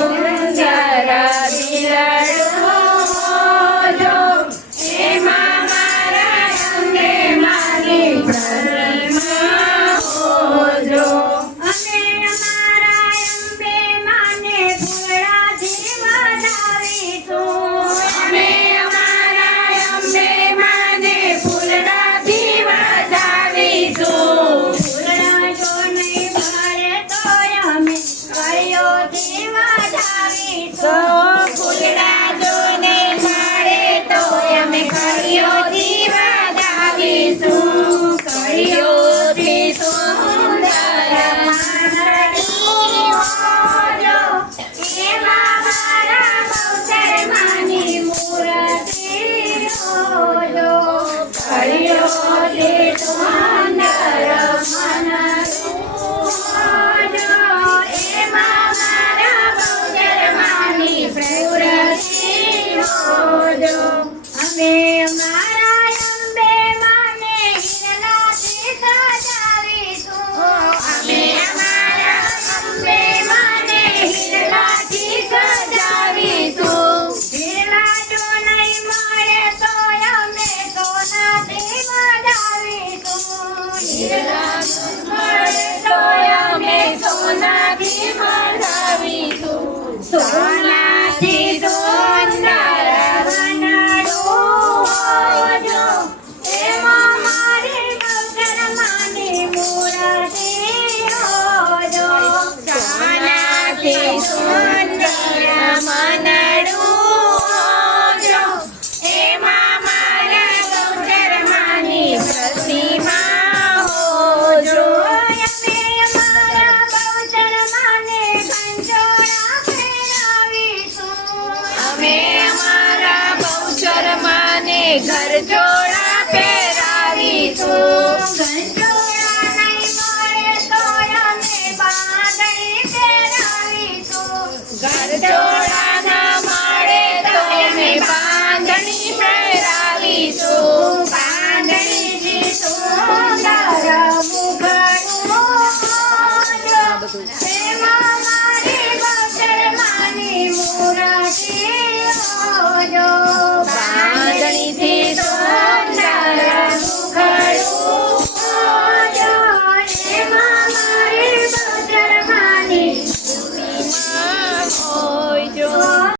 સુંદર બિલડું જો એમાં મારા અંબે માની પ્રતિમા હોજો. અમે અમારા અંબે માને ફૂલડાથી વધાવીશું. અમે અમારા અંબે માને ફૂલડાથી વધાવીશું. ફૂલડા જો નહીં ભરે તો અમે કળીઓથી વધાવીશું. ફૂલડા જો નહીં ભરે તો અમે કળીઓથી વધાવીશું. કળીઓથી સુંદર માનડી હોજો એમાં મારા બહુચર માની મૂર્તિ હોજો. કળીઓથી સુંદર માનડી હોજો એમાં મારા બહુચર માની પ્રવૃત્તિ હોજો. અમે અમારા અંબે માને હિરલાથી સજાવીશું. અમે અમારા અંબે માને હિરલાથી સજાવીશું. હિરલા જો નહીં મળે તો અમે સોનાથી વધાવીશું. હિરલા જો મળે તો અમે સોનાથી વધાવીશું. સોનાથી સુંદર વનડું હોજો એમાં મારી બહુચર માની મૂર્તિ હોજો. સોનાથી સુંદર મનડું હોજો એમાં મારા બહુચર માની પ્રતિમા હોજો. અમે અમારા બહુચર માને કંચોળા પહેરાવીશું. અમે અમારા બહુચર માને ઘરજોડા પહેરાવીશું. ઘરજોડા નહીં મળે તો અમે બાંધણી પહેરાવીશું. ઘરજોડા